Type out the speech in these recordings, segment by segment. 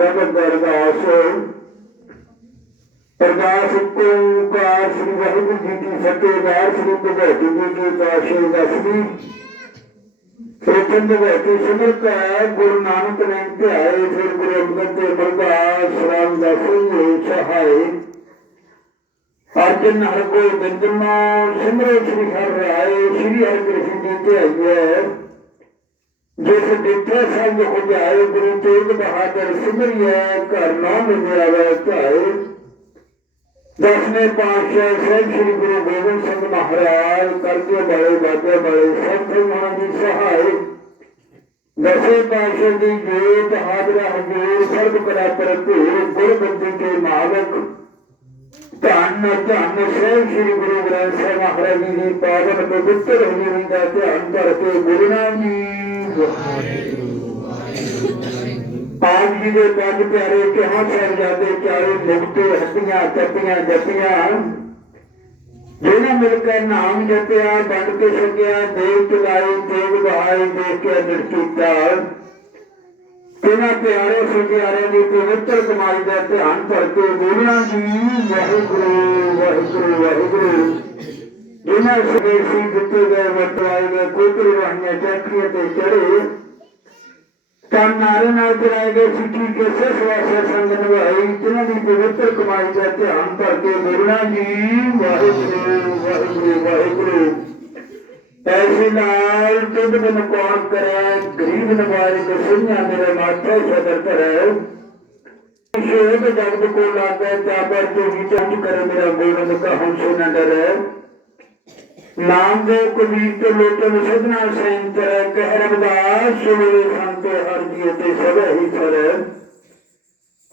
ਬ੍ਰਹਮ ਅਰਦਾਸ ਅਰਦਾਸ ਓੰਕਾਰ ਸ੍ਰੀ ਵਾਹਿਗੁਰੂ ਜੀ ਕੀ ਫਤਿਹ ਸ੍ਰੀ ਭਗਵਤੀ ਜੀ ਕੀ ਪਾਸ਼ੇ ਦਸਵੀਂ ਪ੍ਰਥਮ ਭਗਵਤੀ ਸਿਮਰਤ ਗੁਰੂ ਨਾਨਕ ਨੇ ਧਿਆਏ, ਫਿਰ ਗੁਰੂ ਅੰਗਦ ਤੇ ਅਰਦਾਸ ਰਾਮਦਾਸ ਜੀ ਸਹਾਏ। ਅਰਜਨ ਹਰ ਕੋਈ ਬਿੰਦਮਾ ਸਿਮਰੋ ਸ੍ਰੀ ਹਰਿ ਰਾਏ, ਸ੍ਰੀ ਹਰਿ ਕ੍ਰਿਸ਼ਨ ਜੀ ਧਿਆਈਏ ਜਿਸ ਦਿੱਤੇ ਸੰਗ ਉਜਾਏ, ਗੁਰੂ ਤੇਗ ਬਹਾਦਰ ਸਿਮਰਿਏ, ਘਰ ਨਾਮ ਮਿਲਾਵੇ ਧਾਏ। ਦਸਵੇਂ ਪਾਤਸ਼ਾਹ ਸਹਿਬ ਸ੍ਰੀ ਗੁਰੂ ਗੋਬਿੰਦ ਸਿੰਘ ਮਹਾਰਾਜ ਕਰਕੇ ਬੜੇ ਬਾਜੇ ਬੜੇ ਸੰਤ ਮਹਾਂ ਦੀ ਸਹਾਇ ਦਸੇ ਪਾਤਸ਼ਾਹ ਦੀ ਜੋਤ, ਹਾਜ਼ਰਾ, ਹਜ਼ੂਰ, ਸਰਬ ਕਲਾ ਭਰਪੂਰ, ਗੁਰਬੰਦੀ ਕੇ ਮਾਲਕ। ਧੰਨ ਧੰਨ ਸਹਿਬ ਸ੍ਰੀ ਗੁਰੂ ਗ੍ਰੰਥ ਸਾਹਿਬ ਮਹਾਰਾਜ ਜੀ ਦੀ ਪਾਵਨ ਪਵਿੱਤਰ ਹੋਣੀ ਦਾ ਧਿਆਨ ਕਰਕੇ ਗੁਰੂ ਨਾਮ ਜੀ। ਆਪ ਜੀ ਦੇ ਪੰਜ ਪਿਆਰੇ ਕਿਹਾਂ ਸਾਹਿਬਜ਼ਾਦੇ ਚਾਰੇ ਮੁਕਤੇ ਹੱਤੀਆਂ ਕੱਟੀਆਂ ਜੱਟੀਆਂ ਜਿਹਨੇ ਮਿਲ ਕੇ ਨਾਮ ਜਪਿਆ, ਵੰਡ ਕੇ ਸਕਿਆ ਦੇਵ ਚਲਾਈ ਦੇਵ ਬਹਾਈ ਦੇਖ ਕੇ ਅੰਦਰ ਕੀਤਾ। ਇਹਨਾਂ ਪਿਆਰੇ ਸੁਖਿਆਰੇ ਦੀ ਪਵਿੱਤਰ ਕਮਾਈ ਦਾ ਧਿਆਨ ਕਰਕੇ ਬੋਲਣਾ ਜੀ, ਵਾਹਿਗੁਰੂ ਵਾਹਿਗੁਰੂ ਵਾਹਿਗੁਰੂ। ਜਿਨ੍ਹਾਂ ਸਵੇਸੀ ਦਿੱਤੇ ਗਏ ਵਰਤਵਾਏ ਗਏ ਕੋਤਰੀ ਵਾਹੀਆਂ ਚੱਕਰੀਆਂ ਤੇ ਚੜੇ ਤਾਂ ਨਾਰੇ ਨਾਲ ਚਲਾਏ ਗਏ ਸਿੱਖੀ ਕੇ ਸਿਰ ਵਾਸਤੇ ਸੰਗ ਨਿਭਾਈ ਜਿਨ੍ਹਾਂ ਦੀ ਪਵਿੱਤਰ ਕਮਾਈ ਦਾ ਧਿਆਨ ਕਰਕੇ ਬੋਲਣਾ ਜੀ, ਵਾਹਿਗੁਰੂ ਵਾਹਿਗੁਰੂ ਵਾਹਿਗੁਰੂ। ਐਸੀ ਨਾਲ ਤੁਧ ਬਿਨ ਕੌਣ ਕਰੇ ਗਰੀਬ ਨਵਾਰੀ ਕੋ ਸੁਣਿਆ ਮੇਰੇ ਮਾਥੇ ਸਦਰ ਕਰੇ ਸ਼ੇਦ ਜਗਤ ਕੋ ਲਾਗੇ ਚਾਬਰ ਤੇ ਵਿਚਾਰ ਕਰੇ ਮੇਰਾ ਗੋਬਿੰਦ ਕਹਉ ਸੁਨ ਡਰੇ। ਨਾਮ ਕਬੀਰ ਤੇ ਲੋਟਨ ਸਦਨਾ ਸੈਨ ਕਰੇ ਕਹਿ ਰਬਦਾਸ ਸੁਣੇ ਸੰਤੇ ਹਰ ਜੀ ਤੇ ਸਭੇ ਹੀ ਸਰੇ।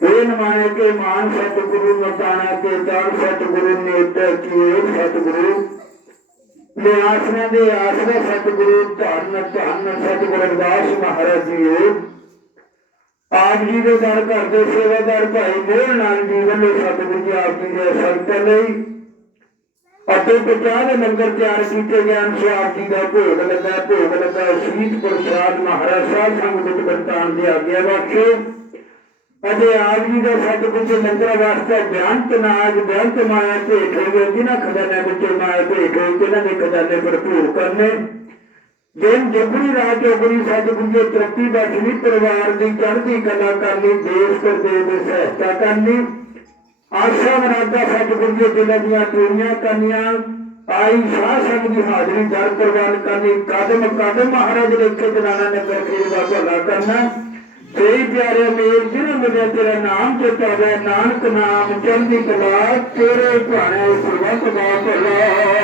ਇਹ ਨਮਾਣੇ ਕੇ ਮਾਨ ਸਤਿਗੁਰੂ ਮਤਾਣਾ ਕੇ ਦਾਨ ਸਤਿਗੁਰੂ ਨੇ ਤੇ ਕੀਏ, ਸਤਿਗੁਰੂ। ਨੇ ਆਸਰਾ ਦੇ ਆਸਰਾ ਸਤਿਗੁਰੂ, ਧੰਨ ਧੰਨ ਸਤਿਗੁਰੂ ਰਵਿਦਾਸ ਮਹਾਰਾਜ ਜੀ ਆਪ ਜੀ ਦੇ ਦਰ ਘਰ ਦੇ ਸੇਵਾਦਾਰ ਭਾਈ ਮੋਹਨ ਨਾਲ ਜੀ ਵੱਲੋਂ ਸਤਿਗੁਰੂ ਜੀ ਆਪ ਜੀ ਦੇ ਸੰਗਤ ਲਈ। ਅਤੇ ਪਚਾਹ ਦੇ ਲੰਗਰ ਤਿਆਰ ਕੀਤੇ ਗਏ ਹਨ ਜੀ ਦਾ ਭੋਗ ਲੱਗਾ ਭੋਗ ਲੱਗਾ, ਸ਼ਹੀਦ ਪ੍ਰਸਾਦ ਮਹਾਰਾਜ ਸਾਹਿਬ ਸੰਗਤ ਵਰਤਾਨ ਦੇ ਆਗਿਆ ਬਖਸ਼ੋ ਅਤੇ ਆਪ ਦਾ ਸਤਿਗੁਰੂ ਦੇ ਲੰਗਰ ਵਾਸਤੇ ਬਿਆੰਤ ਨਾਜ ਬਿਆੰਤ ਮਾਇਆ ਭੇਟ ਹੋਏ ਜਿਨ੍ਹਾਂ ਖਜ਼ਾਨੇ ਵਿੱਚ ਮਾਇਆ ਭੇਟ ਹੋਏ ਜਿਨ੍ਹਾਂ ਦੇ ਖਜ਼ਾਨੇ ਭਰਪੂਰ ਕਰਨੇ। ਜਿਨ ਜਬਰੀ ਰਾਜ ਜੋਗਰੀ ਸਤਿਗੁਰੂ ਦੇ ਤਰੱਕੀ ਬਖਸ਼ਣੀ ਪਰਿਵਾਰ ਦੀ ਚੜ੍ਹਦੀ ਕਲਾ ਕਰਨੀ ਦੇਸ਼ ਕਰਦੇ ਦੇ ਸਹਾਇਤਾ ਕਰਨੀ ਆਸ਼ਾ ਮਰਾਦਾ ਸਤਿਗੁਰੂ ਜੀ ਦਿਲਾਂ ਦੀਆਂ ਟੂਰੀਆਂ ਕਰਨੀਆਂ, ਆਈ ਸਾਹ ਸੰਗ ਦੀ ਹਾਜ਼ਰੀ ਦਰ ਪ੍ਰਵਾਨ ਕਰਨੀ, ਕਦਮ ਕਦਮ ਮਹਾਰਾਜ ਦੇ ਇੱਥੇ ਜਨਾਨਾ ਨੇ ਬਰਖੀਰ ਦਾ ਭਲਾ ਕਰਨਾ। ਤੇਰੀ ਪਿਆਰੇ ਮੇਰ ਜਿਹਨਾਂ ਮਿਲਿਆ ਤੇਰਾ ਨਾਮ ਚੇਤਾ ਚੇਤਾਵੇ ਨਾਨਕ ਨਾਮ ਚੰਦੀ ਕਲਾ, ਤੇਰੇ ਭਾਣੇ ਸਰਬੱਤ ਦਾ ਭਲਾ।